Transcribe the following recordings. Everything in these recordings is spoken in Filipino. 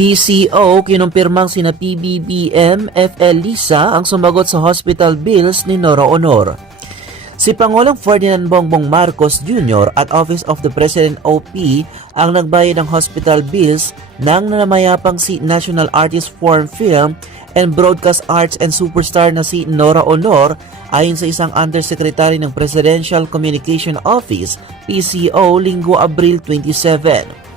PCO kinumpirmang sina PBBM, FL Lisa ang sumagot sa hospital bills ni Nora Honor. Si Pangulong Ferdinand Bongbong Marcos Jr. at Office of the President OP ang nagbayad ng hospital bills ng nanamayapang si National Artist for Film and Broadcast Arts and superstar na si Nora Honor ayon sa isang undersecretary ng Presidential Communication Office, PCO, Linggo, Abril 27.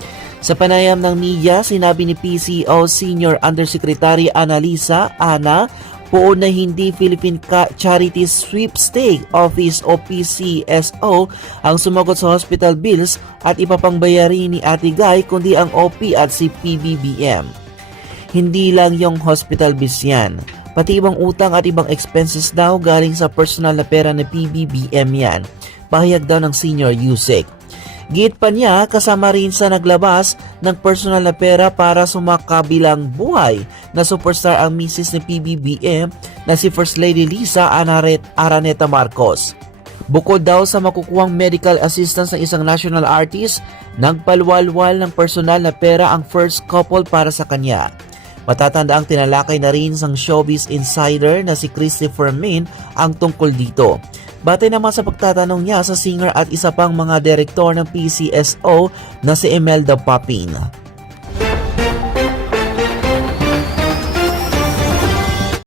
Sa panayam ng media, sinabi ni PCO Senior Undersecretary Annalisa Ana po na hindi Philippine Charity Sweepstake Office o PCSO ang sumagot sa hospital bills at ipapangbayari ni Ate Guy kundi ang OP at si PBBM. Hindi lang yung hospital bills yan, pati ibang utang at ibang expenses daw galing sa personal na pera ng PBBM yan, pahayag daw ng Senior Yusek. Git pa niya, kasama rin sa naglabas ng personal na pera para sumakabilang buhay na superstar ang misis ni PBBM na si First Lady Lisa Araneta Marcos. Bukod daw sa makukuhang medical assistance ng isang national artist, nagpalwalwal ng personal na pera ang first couple para sa kanya. Matatanda ang tinalakay na rin ng showbiz insider na si Christopher Min ang tungkol dito. Batay naman sa pagtatanong niya sa singer at isa pang mga direktor ng PCSO na si Imelda Papin.